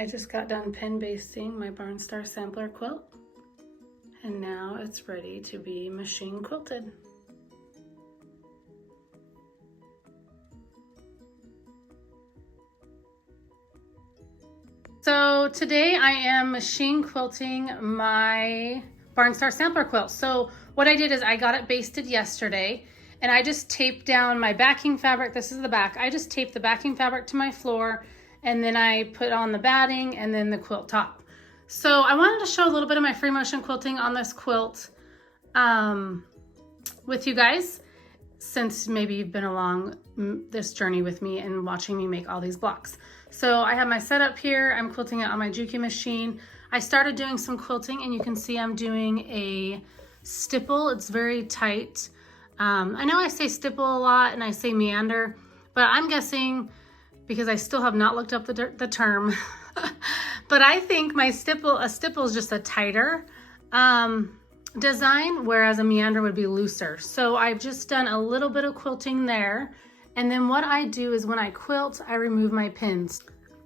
I just got done pin basting my Barnstar sampler quilt, and now it's ready to be machine quilted. So today I am machine quilting my Barnstar sampler quilt. So what I did is I got it basted yesterday, and I just taped down my backing fabric. This is the back. I just taped the backing fabric to my floor, and then I put on the batting and then the quilt top. So I wanted to show a little bit of my free motion quilting on this quilt with you guys, since maybe you've been along this journey with me and watching me make all these blocks. So I have my setup here. I'm quilting it on my Juki machine. I started doing some quilting, and you can see I'm doing a stipple. It's very tight. I know I say stipple a lot and I say meander, but I'm guessing, because I still have not looked up the term, but I think a stipple is just a tighter design, whereas a meander would be looser. So I've just done a little bit of quilting there. And then what I do is when I quilt, I remove my pins.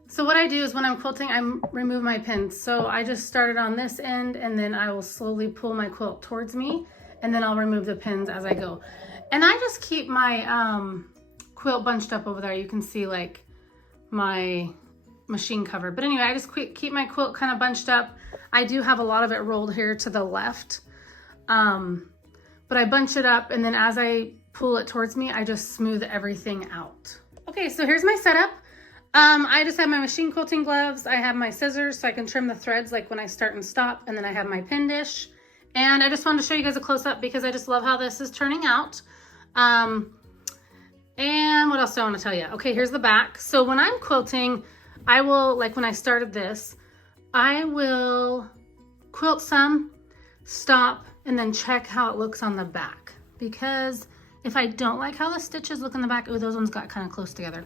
So what I do is when I'm quilting, I remove my pins. So I just started on this end, and then I will slowly pull my quilt towards me, and then I'll remove the pins as I go. And I just keep my quilt bunched up over there. You can see like my machine cover. But anyway, I just keep my quilt kind of bunched up. I do have a lot of it rolled here to the left. But I bunch it up, and then as I pull it towards me, I just smooth everything out. Okay, so here's my setup. I just have my machine quilting gloves. I have my scissors so I can trim the threads like when I start and stop, and then I have my pin dish. And I just wanted to show you guys a close-up because I just love how this is turning out. And what else do I want to tell you? Okay, here's the back. So when I'm quilting, I will, like when I started this, I will quilt some, stop, and then check how it looks on the back. Because if I don't like how the stitches look on the back, oh, those ones got kind of close together.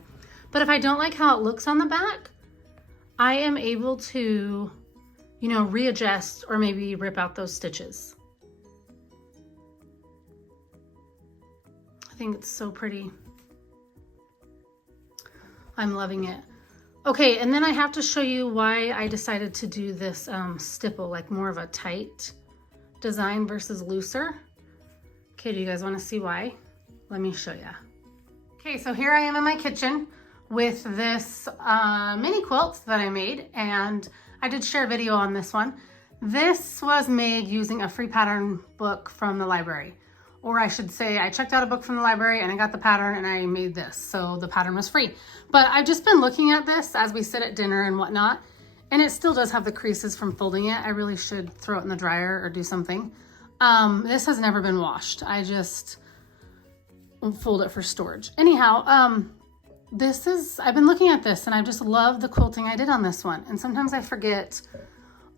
But if I don't like how it looks on the back, I am able to, you know, readjust or maybe rip out those stitches. I think it's so pretty. I'm loving it. Okay, and then I have to show you why I decided to do this stipple, like more of a tight design versus looser. Okay, do you guys want to see why? Let me show you. Okay, so here I am in my kitchen with this mini quilt that I made, and I did share a video on this one. This was made using a free pattern book from the library. Or I should say, I checked out a book from the library and I got the pattern and I made this. So the pattern was free. But I've just been looking at this as we sit at dinner and whatnot, and it still does have the creases from folding it. I really should throw it in the dryer or do something. This has never been washed. I just fold it for storage. Anyhow, I've been looking at this and I just love the quilting I did on this one. And sometimes I forget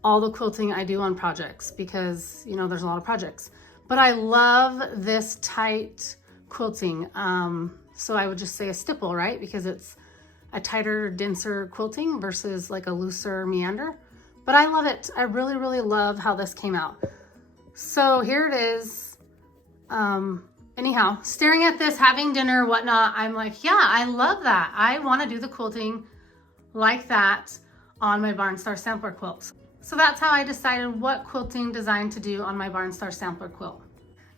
all the quilting I do on projects because, you know, there's a lot of projects. But I love this tight quilting. So I would just say a stipple, right? Because it's a tighter, denser quilting versus like a looser meander. But I love it. I really, really love how this came out. So here it is. Anyhow, staring at this, having dinner, whatnot, I'm like, yeah, I love that. I want to do the quilting like that on my Barnstar sampler quilt. So that's how I decided what quilting design to do on my Barnstar sampler quilt.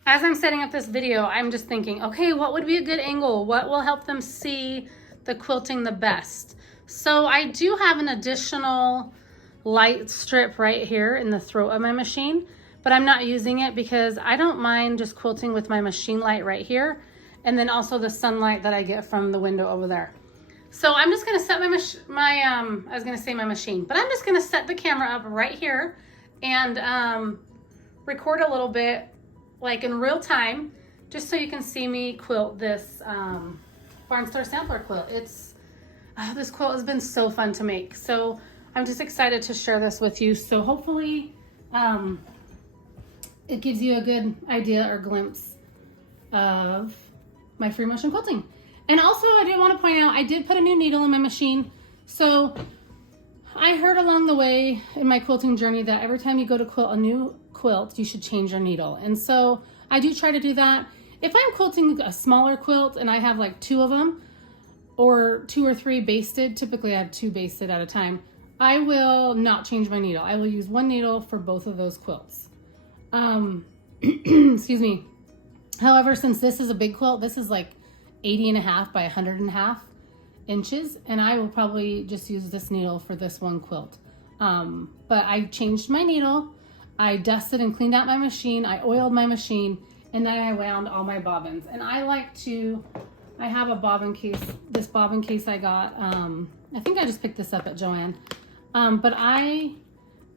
As I'm setting up this video, I'm just thinking, okay, what would be a good angle? What will help them see the quilting the best? So I do have an additional light strip right here in the throat of my machine, but I'm not using it because I don't mind just quilting with my machine light right here, and then also the sunlight that I get from the window over there. So I'm just gonna set my machine, but I'm just gonna set the camera up right here and record a little bit, like in real time, just so you can see me quilt this Barnstar sampler quilt. This quilt has been so fun to make. So I'm just excited to share this with you. So hopefully it gives you a good idea or glimpse of my free motion quilting. And also I do want to point out, I did put a new needle in my machine. So I heard along the way in my quilting journey that every time you go to quilt a new quilt, you should change your needle. And so I do try to do that. If I'm quilting a smaller quilt and I have like 2 of them, or 2 or 3 basted, typically I have 2 basted at a time, I will not change my needle. I will use one needle for both of those quilts. Excuse me. However, since this is a big quilt, this is like 80.5 by 100.5 inches, and I will probably just use this needle for this one quilt. But I changed my needle, I dusted and cleaned out my machine, I oiled my machine, and then I wound all my bobbins. And I have a bobbin case, this bobbin case I got, I think I just picked this up at Joann. But I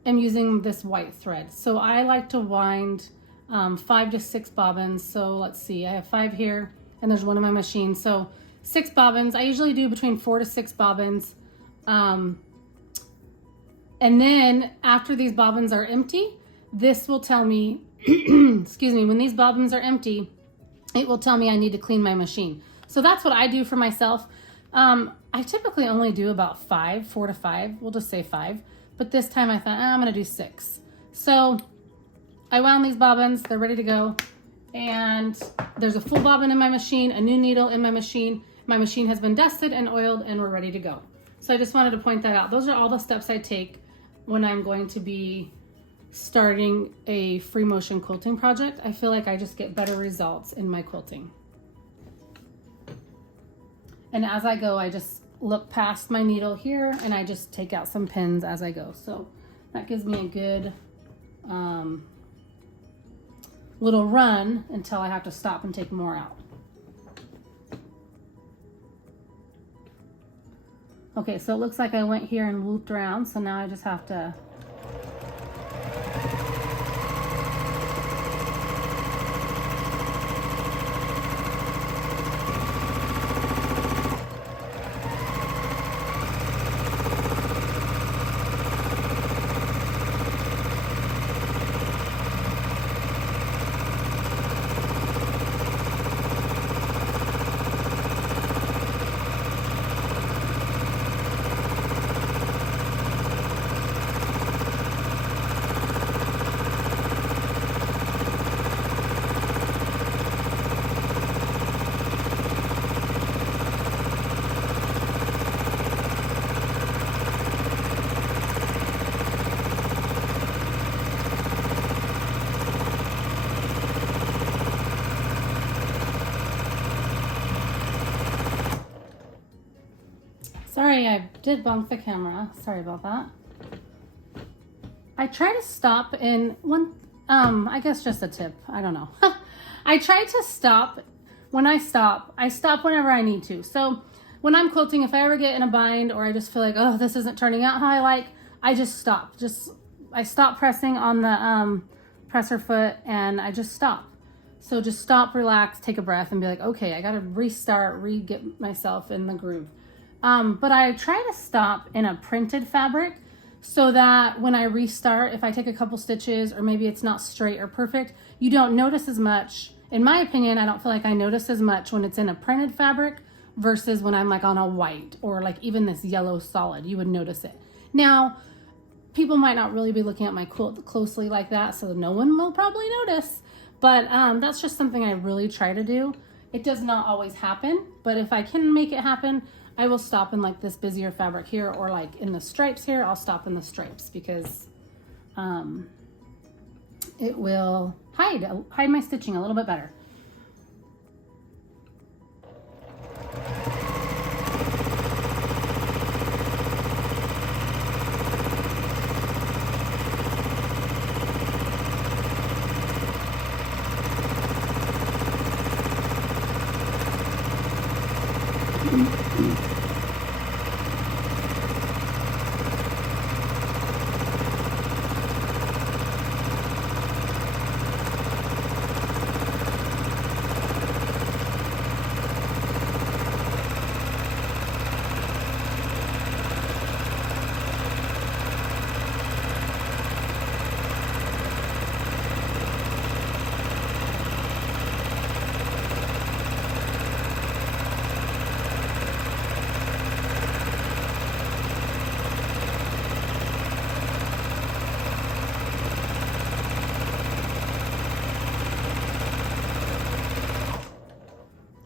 am using this white thread. So I like to wind 5 to 6 bobbins. So let's see, I have 5 here and there's one in my machine. So 6 bobbins. I usually do between 4 to 6 bobbins. And then after these bobbins are empty, this will tell me, excuse me, when these bobbins are empty, it will tell me I need to clean my machine. So that's what I do for myself. I typically only do about 4 to 5. We'll just say 5. But this time I thought, I'm going to do 6. So I wound these bobbins. They're ready to go. And there's a full bobbin in my machine, a new needle in my machine. My machine has been dusted and oiled, and we're ready to go. So I just wanted to point that out. Those are all the steps I take when I'm going to be starting a free motion quilting project. I feel like I just get better results in my quilting. And as I go, I just look past my needle here and I just take out some pins as I go. So that gives me a good little run until I have to stop and take more out. Okay, so it looks like I went here and looped around. So now I just have to Sorry, I did bump the camera. Sorry about that. I try to stop in one, I guess just a tip. I don't know. I try to stop. When I stop whenever I need to. So when I'm quilting, if I ever get in a bind or I just feel like, oh, this isn't turning out how I like, I just stop. I stop pressing on the presser foot and I just stop. So just stop, relax, take a breath and be like, okay, I got to restart, get myself in the groove. But I try to stop in a printed fabric so that when I restart, if I take a couple stitches or maybe it's not straight or perfect, you don't notice as much. In my opinion, I don't feel like I notice as much when it's in a printed fabric versus when I'm like on a white or like even this yellow solid, you would notice it. Now, people might not really be looking at my quilt closely like that, so no one will probably notice, but that's just something I really try to do. It does not always happen, but if I can make it happen, I will stop in like this busier fabric here or like in the stripes here, I'll stop in the stripes because it will hide my stitching a little bit better.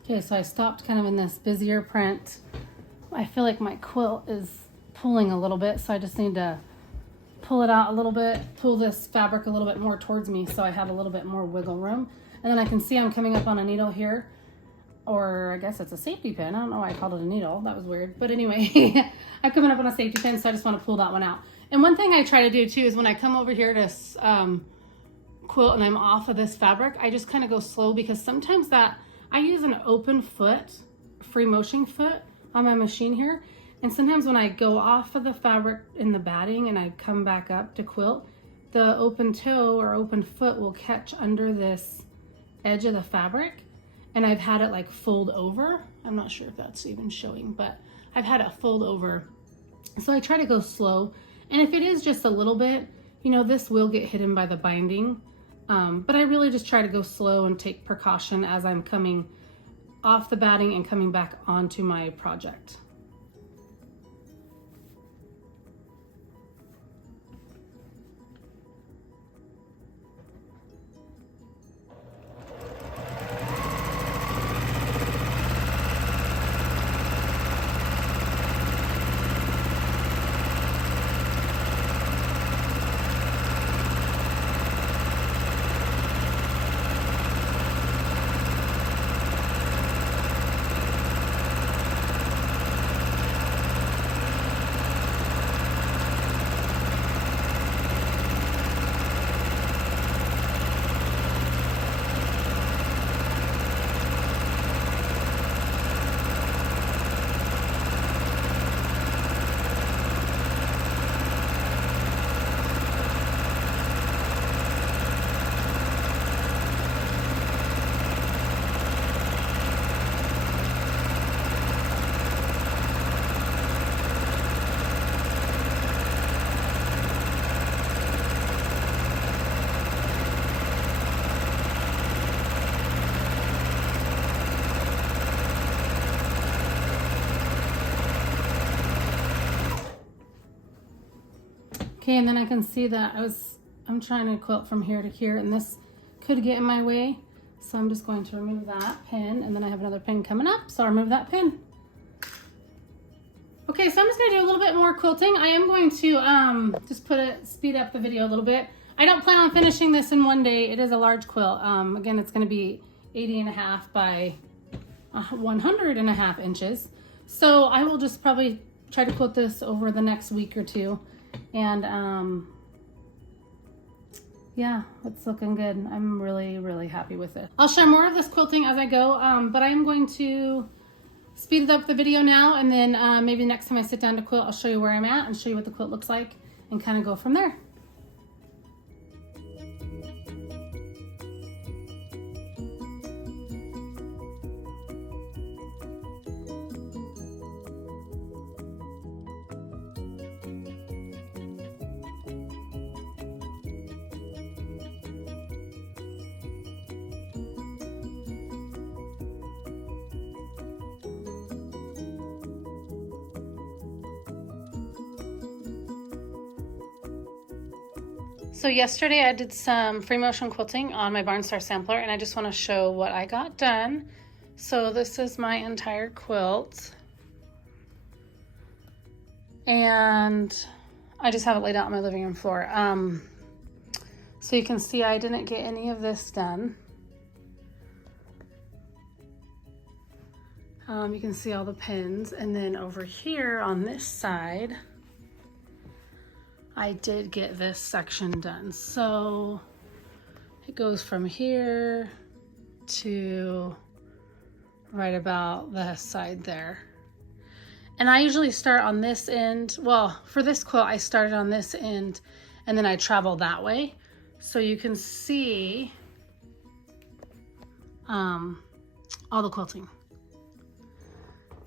Okay, so I stopped kind of in this busier print. I feel like my quilt is pulling a little bit, so I just need to pull it out a little bit, pull this fabric a little bit more towards me so I have a little bit more wiggle room. And then I can see I'm coming up on a needle here, or I guess it's a safety pin. I don't know why I called it a needle. That was weird. But anyway, I'm coming up on a safety pin, so I just want to pull that one out. And one thing I try to do too is when I come over here to quilt and I'm off of this fabric, I just kind of go slow, because sometimes that I use an open foot, free motion foot on my machine here. And sometimes when I go off of the fabric in the batting and I come back up to quilt, the open toe or open foot will catch under this edge of the fabric, and I've had it like fold over. I'm not sure if that's even showing, but I've had it fold over. So I try to go slow, and if it is just a little bit, you know, this will get hidden by the binding, but I really just try to go slow and take precaution as I'm coming off the batting and coming back onto my project. Okay, and then I can see that I'm trying to quilt from here to here, and this could get in my way. So I'm just going to remove that pin, and then I have another pin coming up, so I'll remove that pin. Okay, so I'm just gonna do a little bit more quilting. I am going to just speed up the video a little bit. I don't plan on finishing this in one day. It is a large quilt. Again, it's gonna be 80.5 by 100.5 inches. So I will just probably try to quilt this over the next week or two. And yeah, it's looking good. I'm really, really happy with it. I'll share more of this quilting as I go, but I'm going to speed up the video now, and then maybe next time I sit down to quilt, I'll show you where I'm at and show you what the quilt looks like and kind of go from there. So yesterday I did some free motion quilting on my Barnstar sampler, and I just want to show what I got done. So this is my entire quilt, and I just have it laid out on my living room floor. So you can see I didn't get any of this done. You can see all the pins, and then over here on this side I did get this section done. So it goes from here to right about the side there. And I usually start on this end. Well, for this quilt, I started on this end and then I travel that way. So you can see all the quilting.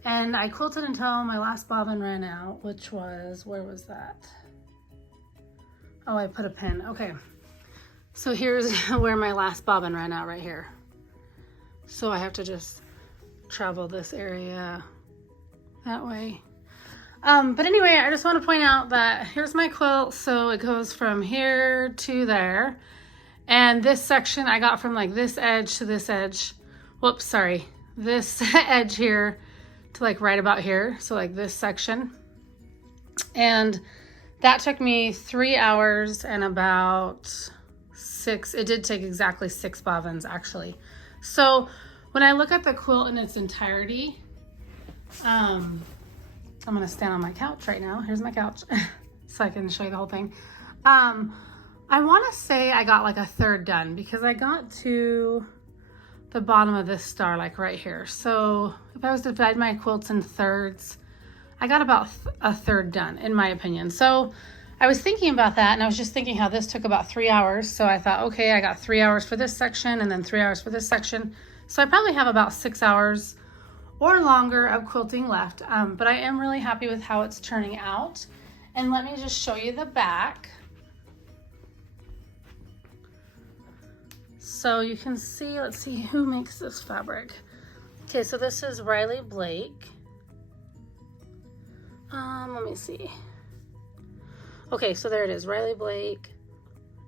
And I quilted until my last bobbin ran out, which was, where was that? Oh, I put a pin. Okay. So here's where my last bobbin ran out, right here. So I have to just travel this area that way. But anyway, I just want to point out that here's my quilt. So it goes from here to there. And this section I got from like this edge to this edge. Whoops, sorry. This edge here to like right about here. So like this section. And that took me 3 hours and about 6, it did take exactly 6 bobbins actually. So when I look at the quilt in its entirety, I'm gonna stand on my couch right now. Here's my couch so I can show you the whole thing. I wanna say I got like a third done because I got to the bottom of this star, like right here. So if I was to divide my quilts in thirds, I got about a third done in my opinion. So I was thinking about that, and I was just thinking how this took about 3 hours. So I thought, okay, I got 3 hours for this section and then 3 hours for this section. So I probably have about 6 hours or longer of quilting left. But I am really happy with how it's turning out. And let me just show you the back. So you can see, let's see who makes this fabric. Okay, so this is Riley Blake. Let me see. Okay, so there it is, Riley Blake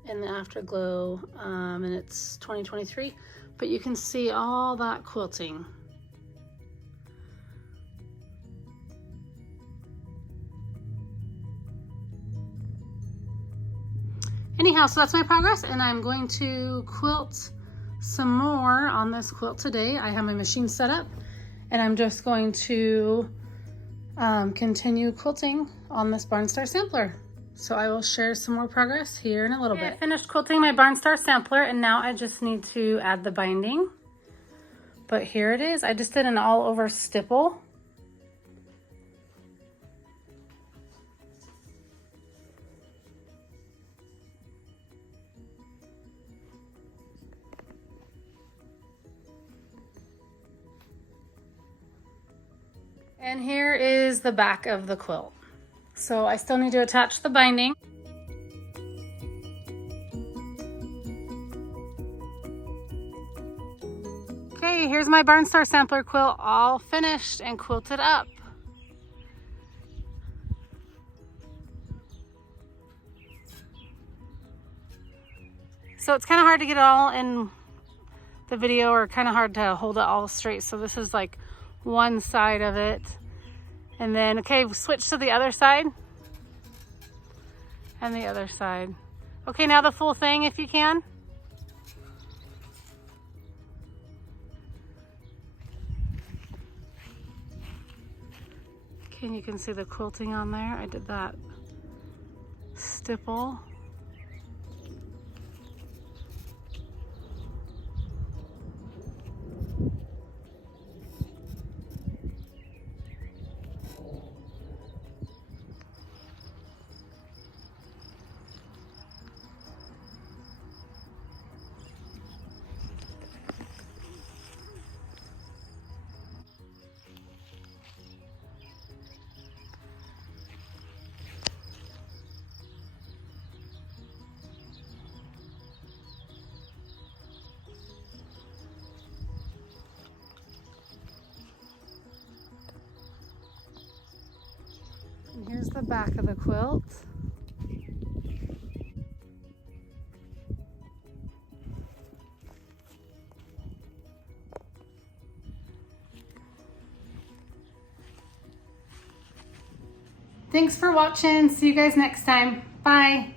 in the Afterglow, and it's 2023, but you can see all that quilting. Anyhow, so that's my progress, and I'm going to quilt some more on this quilt today. I have my machine set up, and I'm just going to continue quilting on this Barnstar sampler. So I will share some more progress here in a little bit. I finished quilting my Barnstar sampler, and now I just need to add the binding. But here it is. I just did an all over stipple. And here is the back of the quilt. So I still need to attach the binding. Okay, here's my Barnstar sampler quilt all finished and quilted up. So it's kind of hard to get it all in the video, or kind of hard to hold it all straight. So this is like one side of it. And then, okay, switch to the other side. And the other side. Okay, now the full thing if you can. Okay, and you can see the quilting on there. I did that stipple. And here's the back of the quilt. Thanks for watching. See you guys next time. Bye.